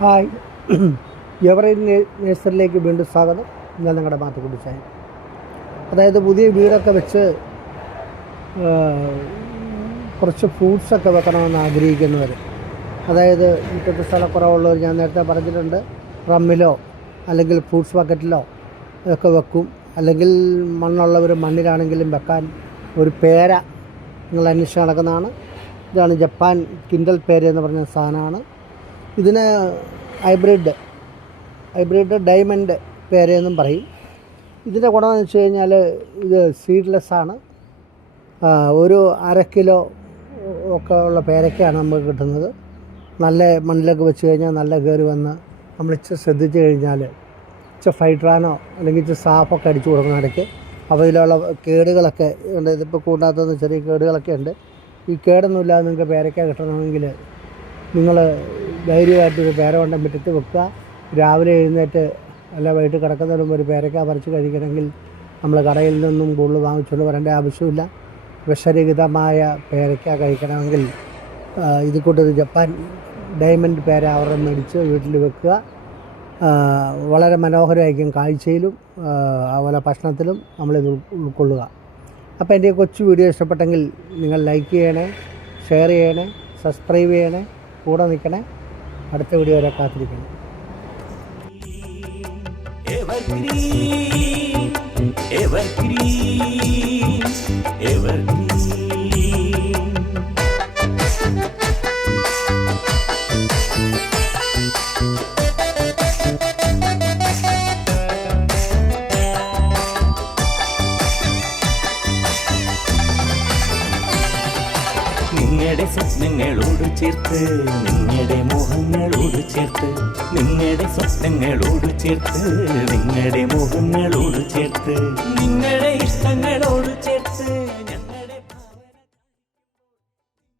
Hi, average നേഴ്സറിയിലേക്ക് വീണ്ടും സ്വാഗതം. ഞാൻ നിങ്ങളുടെ മാത്തുക്കുട്ടിച്ചായ. അതായത് പുതിയ വീടൊക്കെ വെച്ച് കുറച്ച് ഫ്രൂട്ട്സൊക്കെ വെക്കണമെന്ന് ആഗ്രഹിക്കുന്നവർ, അതായത് മുറ്റത്ത് സ്ഥലക്കുറവുള്ളവർ, ഞാൻ നേരത്തെ പറഞ്ഞിട്ടുണ്ട്, റമ്മിലോ അല്ലെങ്കിൽ ഫ്രൂട്ട്സ് ബക്കറ്റിലോ ഒക്കെ വെക്കും. അല്ലെങ്കിൽ മണ്ണുള്ളവർ മണ്ണിലാണെങ്കിലും വെക്കാൻ ഒരു പേര നിങ്ങൾ അന്വേഷിച്ച് നടക്കുന്നതാണ്. ഇതാണ് ജപ്പാൻ കിൻഡൽ പേര എന്ന് പറഞ്ഞ സാധനമാണ്. ഇതിന് ഹൈബ്രിഡ് ഡയമണ്ട് പേരയെന്നും പറയും. ഇതിൻ്റെ ഗുണമെന്ന് വെച്ച് കഴിഞ്ഞാൽ ഇത് സീഡ്ലെസ്സാണ്. ഒരു 1/2 കിലോ ഒക്കെ ഉള്ള പേരയ്ക്കാണ് നമുക്ക് കിട്ടുന്നത്. നല്ല മണ്ണിലൊക്കെ വെച്ച് കഴിഞ്ഞാൽ നല്ല കയറി വന്ന് നമ്മൾ ഇച്ചിരി ശ്രദ്ധിച്ച് കഴിഞ്ഞാൽ ഇച്ചിരി ഫൈഡ്രാനോ അല്ലെങ്കിൽ ഇച്ചിരി സാഫൊക്കെ അടിച്ചു കൊടുക്കുന്ന ഇടയ്ക്ക് അവയിലുള്ള കേടുകളൊക്കെ ഉണ്ട്. ഇതിപ്പോൾ കൂടാത്തത് ചെറിയ കേടുകളൊക്കെ ഉണ്ട്. ഈ കേടൊന്നുമില്ലാതെ നിങ്ങൾക്ക് പേരയ്ക്ക കിട്ടണമെങ്കിൽ നിങ്ങൾ ധൈര്യമായിട്ട് ഒരു പേരവണ്ടം വിട്ടിട്ട് വെക്കുക. രാവിലെ എഴുന്നേറ്റ് അല്ല വൈകിട്ട് കിടക്കുന്നതിന് മുമ്പ് ഒരു പേരയ്ക്ക പറിച്ച് കഴിക്കണമെങ്കിൽ നമ്മൾ കടയിൽ നിന്നും കൂടുതൽ വാങ്ങിച്ചുകൊണ്ട് വരേണ്ട ആവശ്യമില്ല. വിഷരഹിതമായ പേരയ്ക്ക കഴിക്കണമെങ്കിൽ ഇത് കൂട്ടൊരു ജപ്പാൻ ഡയമണ്ട് പേര അവരുടെ മേടിച്ച് വീട്ടിൽ വെക്കുക. വളരെ മനോഹരമായിരിക്കും കാഴ്ചയിലും അതുപോലെ ഭക്ഷണത്തിലും നമ്മളിത് ഉൾക്കൊള്ളുക. അപ്പോൾ എൻ്റെ കൊച്ചു വീഡിയോ ഇഷ്ടപ്പെട്ടെങ്കിൽ നിങ്ങൾ ലൈക്ക് ചെയ്യണേ, ഷെയർ ചെയ്യണേ, സബ്സ്ക്രൈബ് ചെയ്യണേ, കൂടെ നിൽക്കണേ. അടുത്ത വീഡിയോ വരെ കാത്തിരിക്കണം. നിങ്ങളുടെ സ്വപ്നങ്ങളോട് ചേർത്ത്, നിങ്ങളുടെ മോഹങ്ങളോട് ചേർത്ത്, നിങ്ങളുടെ സ്വപ്നങ്ങളോട് ചേർത്ത്, നിങ്ങളുടെ മോഹങ്ങളോട് ചേർത്ത്, നിങ്ങളുടെ ഇഷ്ടങ്ങളോട് ചേർത്ത്